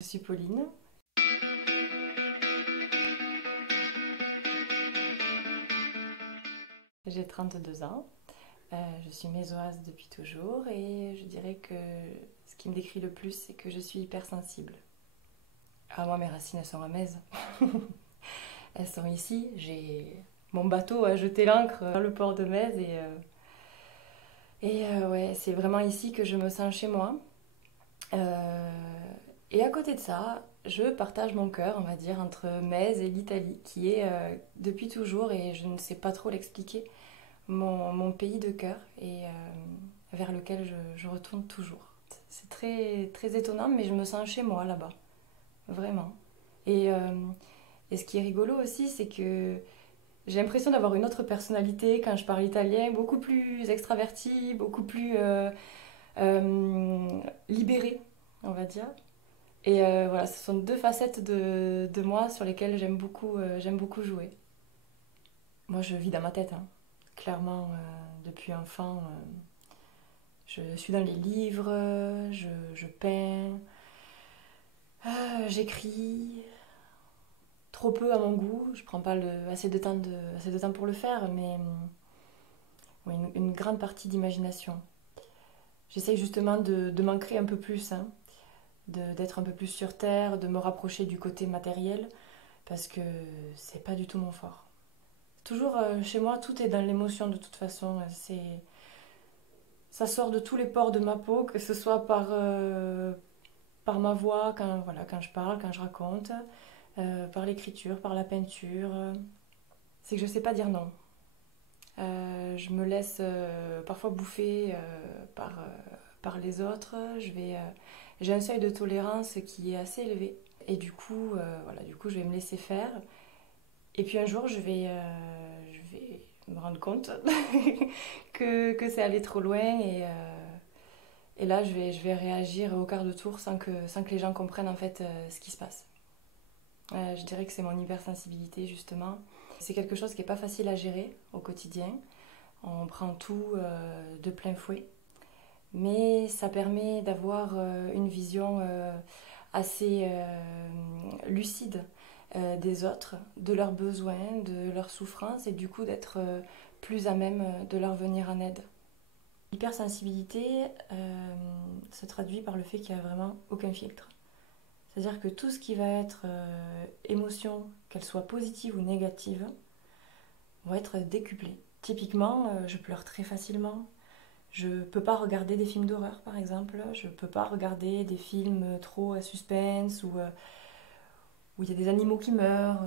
Je suis Pauline, j'ai 32 ans, je suis mésoise depuis toujours et je dirais que ce qui me décrit le plus, c'est que je suis hypersensible. Ah, moi, mes racines, elles sont à Metz. Elles sont ici. J'ai mon bateau a jeté l'ancre dans le port de Metz ouais, c'est vraiment ici que je me sens chez moi. Euh, et à côté de ça, je partage mon cœur, on va dire, entre Metz et l'Italie, qui est depuis toujours, et je ne sais pas trop l'expliquer, mon pays de cœur et vers lequel je retourne toujours. C'est très, très étonnant, mais je me sens chez moi là-bas, vraiment. Et, euh, et ce qui est rigolo aussi, c'est que j'ai l'impression d'avoir une autre personnalité quand je parle italien, beaucoup plus extravertie, beaucoup plus euh, libérée, on va dire. Et voilà, ce sont deux facettes de moi sur lesquelles j'aime beaucoup jouer. Moi, je vis dans ma tête, hein. Clairement, depuis enfant, je suis dans les livres, je peins, j'écris, trop peu à mon goût, je prends pas assez de temps pour le faire, mais oui, une grande partie d'imagination. J'essaye justement de m'ancrer un peu plus, hein, d'être un peu plus sur terre, de me rapprocher du côté matériel, parce que c'est pas du tout mon fort. Toujours chez moi, tout est dans l'émotion de toute façon. Ça sort de tous les pores de ma peau, que ce soit par ma voix, quand je parle, quand je raconte, par l'écriture, par la peinture. C'est que je ne sais pas dire non. Je me laisse parfois bouffer par les autres. J'ai un seuil de tolérance qui est assez élevé. Et du coup, je vais me laisser faire. Et puis un jour, je vais me rendre compte que c'est allé trop loin et là, je vais réagir au quart de tour sans que les gens comprennent en fait ce qui se passe. Je dirais que c'est mon hypersensibilité justement. C'est quelque chose qui n'est pas facile à gérer au quotidien. On prend tout de plein fouet. Mais ça permet d'avoir une vision assez lucide des autres, de leurs besoins, de leurs souffrances et du coup d'être plus à même de leur venir en aide. L'hypersensibilité se traduit par le fait qu'il n'y a vraiment aucun filtre. C'est-à-dire que tout ce qui va être émotion, qu'elle soit positive ou négative, va être décuplé. Typiquement, je pleure très facilement. Je ne peux pas regarder des films d'horreur, par exemple. Je ne peux pas regarder des films trop à suspense où il y a des animaux qui meurent.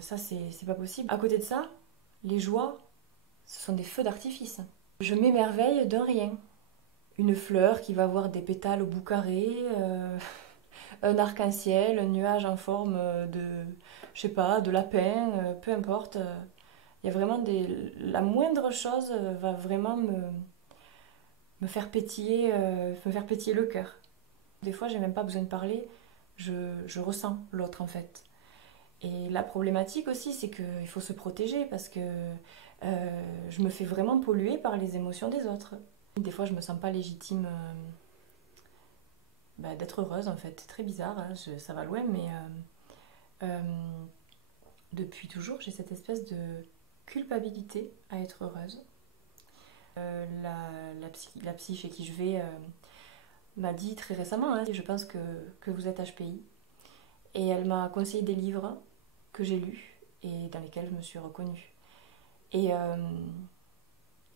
Ça, c'est pas possible. À côté de ça, les joies, ce sont des feux d'artifice. Je m'émerveille d'un rien. Une fleur qui va avoir des pétales au bout carré, un arc-en-ciel, un nuage en forme je sais pas, de lapin, peu importe. Il y a vraiment la moindre chose va vraiment me faire pétiller le cœur. Des fois, j'ai même pas besoin de parler, je ressens l'autre en fait. Et la problématique aussi, c'est qu'il faut se protéger parce que je me fais vraiment polluer par les émotions des autres. Des fois, je me sens pas légitime d'être heureuse en fait. C'est très bizarre, hein, ça va loin, mais euh, depuis toujours, j'ai cette espèce de culpabilité à être heureuse. La psy chez qui je vais m'a dit très récemment, hein, je pense que vous êtes HPI. Et elle m'a conseillé des livres que j'ai lus et dans lesquels je me suis reconnue. Et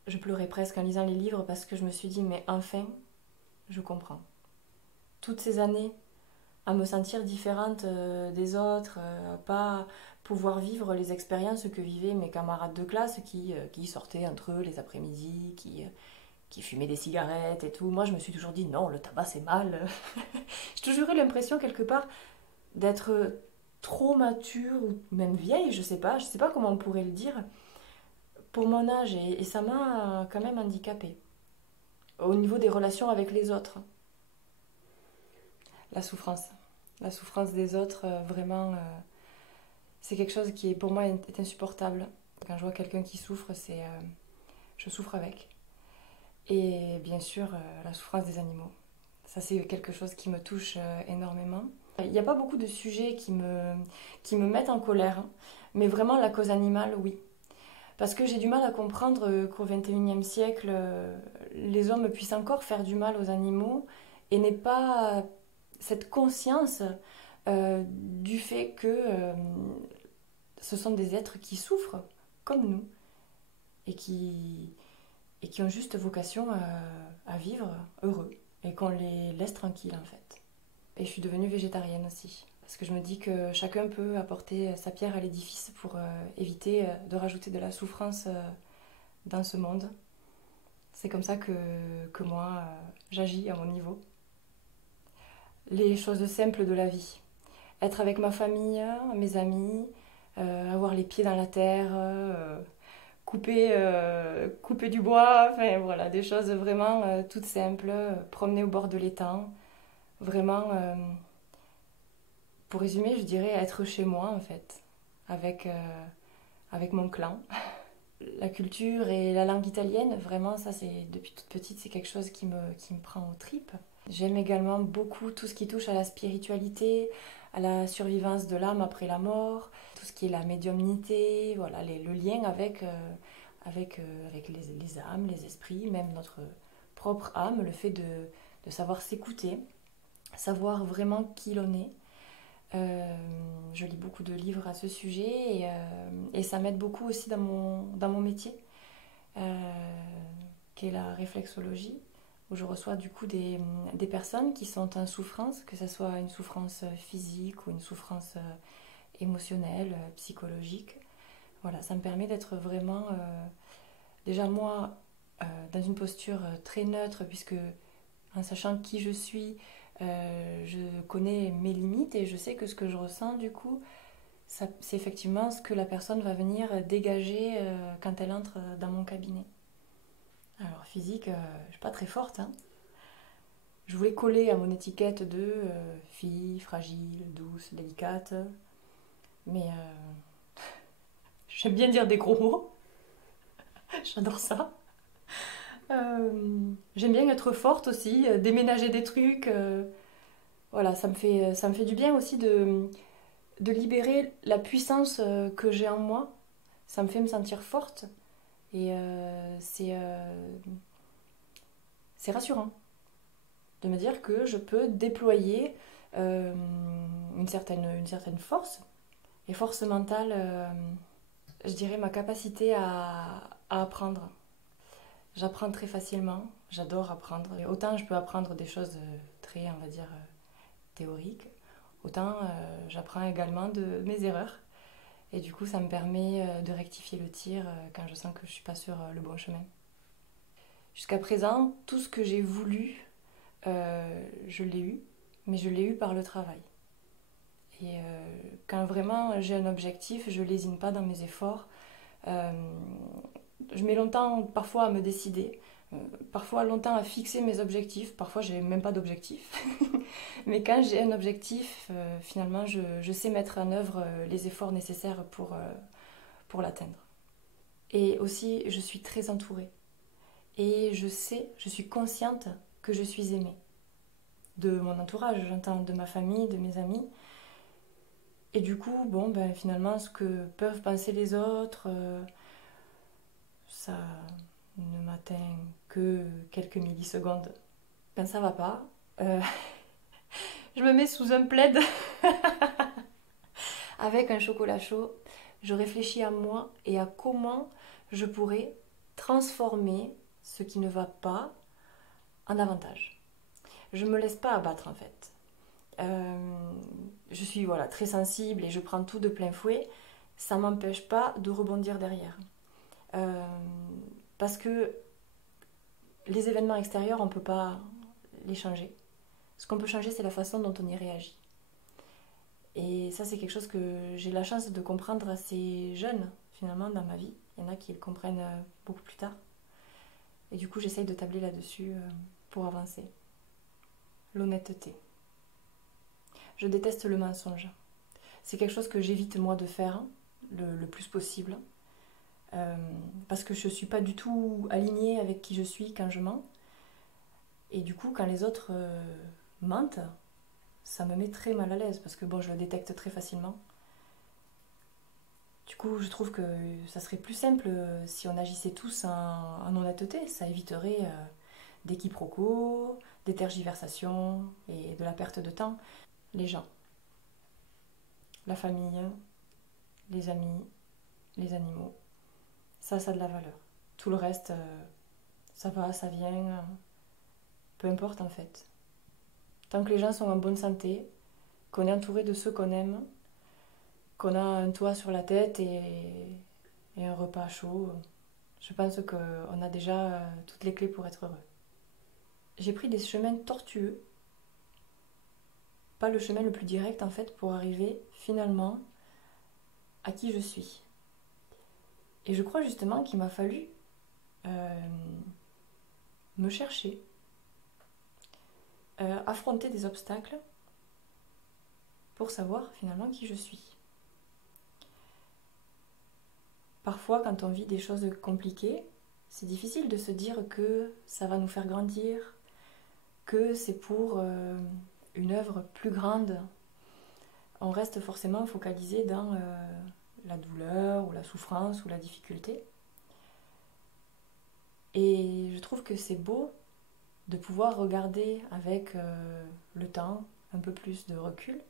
je pleurais presque en lisant les livres parce que je me suis dit, mais enfin, je comprends. Toutes ces années à me sentir différente des autres, à pas pouvoir vivre les expériences que vivaient mes camarades de classe qui sortaient entre eux les après-midi, qui fumaient des cigarettes et tout. Moi, je me suis toujours dit non, le tabac c'est mal. J'ai toujours eu l'impression quelque part d'être trop mature ou même vieille, je sais pas comment on pourrait le dire, pour mon âge et ça m'a quand même handicapée au niveau des relations avec les autres. La souffrance. La souffrance des autres, vraiment, c'est quelque chose qui, pour moi, est insupportable. Quand je vois quelqu'un qui souffre, je souffre avec. Et bien sûr, la souffrance des animaux. Ça, c'est quelque chose qui me touche énormément. Il n'y a pas beaucoup de sujets qui me mettent en colère, mais vraiment la cause animale, oui. Parce que j'ai du mal à comprendre qu'au XXIe siècle, les hommes puissent encore faire du mal aux animaux et n'aient pas cette conscience du fait que ce sont des êtres qui souffrent, comme nous, et qui ont juste vocation à vivre heureux, et qu'on les laisse tranquilles en fait. Et je suis devenue végétarienne aussi. Parce que je me dis que chacun peut apporter sa pierre à l'édifice pour éviter de rajouter de la souffrance dans ce monde. C'est comme ça que moi, j'agis à mon niveau. Les choses simples de la vie. Être avec ma famille, mes amis, avoir les pieds dans la terre, couper du bois, enfin voilà, des choses vraiment toutes simples. Promener au bord de l'étang. Vraiment, pour résumer, je dirais être chez moi en fait, avec mon clan. La culture et la langue italienne, vraiment, ça c'est depuis toute petite, c'est quelque chose qui me prend aux tripes. J'aime également beaucoup tout ce qui touche à la spiritualité, à la survivance de l'âme après la mort, tout ce qui est la médiumnité, voilà, le lien avec les âmes, les esprits, même notre propre âme, le fait de savoir s'écouter, savoir vraiment qui l'on est. Je lis beaucoup de livres à ce sujet et ça m'aide beaucoup aussi dans mon métier, qui est la réflexologie, où je reçois du coup des personnes qui sont en souffrance, que ce soit une souffrance physique ou une souffrance émotionnelle, psychologique. Voilà, ça me permet d'être vraiment, déjà moi, dans une posture très neutre, puisque en sachant qui je suis, je connais mes limites et je sais que ce que je ressens du coup, c'est effectivement ce que la personne va venir dégager quand elle entre dans mon cabinet. Alors physique, je ne suis pas très forte, hein. Je voulais coller à mon étiquette de fille fragile, douce, délicate, mais j'aime bien dire des gros mots, j'adore ça. J'aime bien être forte aussi, déménager des trucs. Voilà, ça me fait du bien aussi de libérer la puissance que j'ai en moi. Ça me fait me sentir forte et c'est rassurant de me dire que je peux déployer une certaine force et force mentale, je dirais ma capacité à apprendre. J'apprends très facilement, j'adore apprendre. Et autant je peux apprendre des choses très, on va dire, théoriques, autant j'apprends également de mes erreurs. Et du coup, ça me permet de rectifier le tir quand je sens que je ne suis pas sur le bon chemin. Jusqu'à présent, tout ce que j'ai voulu, je l'ai eu, mais je l'ai eu par le travail. Et quand vraiment j'ai un objectif, je ne lésine pas dans mes efforts. Euh, je mets longtemps parfois à me décider, parfois longtemps à fixer mes objectifs, parfois j'ai même pas d'objectif. Mais quand j'ai un objectif, finalement je sais mettre en œuvre les efforts nécessaires pour l'atteindre. Et aussi je suis très entourée. Et je suis consciente que je suis aimée. De mon entourage, j'entends de ma famille, de mes amis. Et du coup, bon, ben, finalement, ce que peuvent penser les autres, ça ne m'atteint que quelques millisecondes. Quand ça va pas, euh, je me mets sous un plaid avec un chocolat chaud. Je réfléchis à moi et à comment je pourrais transformer ce qui ne va pas en avantage. Je ne me laisse pas abattre en fait. Je suis voilà, très sensible et je prends tout de plein fouet. Ça ne m'empêche pas de rebondir derrière. Euh, Parce que les événements extérieurs, on ne peut pas les changer. Ce qu'on peut changer, c'est la façon dont on y réagit. Et ça, c'est quelque chose que j'ai la chance de comprendre assez jeune, finalement, dans ma vie. Il y en a qui le comprennent beaucoup plus tard. Et du coup, j'essaye de tabler là-dessus pour avancer. L'honnêteté. Je déteste le mensonge. C'est quelque chose que j'évite, moi, de faire le plus possible. Parce que je ne suis pas du tout alignée avec qui je suis quand je mens. Et du coup, quand les autres mentent, ça me met très mal à l'aise parce que bon, je le détecte très facilement. Du coup, je trouve que ça serait plus simple si on agissait tous en honnêteté. Ça éviterait des quiproquos, des tergiversations et de la perte de temps. Les gens, la famille, les amis, les animaux, ça a de la valeur. Tout le reste, ça va, ça vient, peu importe en fait. Tant que les gens sont en bonne santé, qu'on est entouré de ceux qu'on aime, qu'on a un toit sur la tête et un repas chaud, je pense qu'on a déjà toutes les clés pour être heureux. J'ai pris des chemins tortueux, pas le chemin le plus direct en fait, pour arriver finalement à qui je suis. Et je crois justement qu'il m'a fallu euh, me chercher, affronter des obstacles pour savoir finalement qui je suis. Parfois, quand on vit des choses compliquées, c'est difficile de se dire que ça va nous faire grandir, que c'est pour une œuvre plus grande. On reste forcément focalisé dans la douleur ou la souffrance ou la difficulté. Et je trouve que c'est beau de pouvoir regarder avec le temps, un peu plus de recul,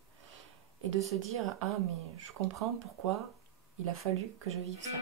et de se dire « Ah, mais je comprends pourquoi il a fallu que je vive ça ».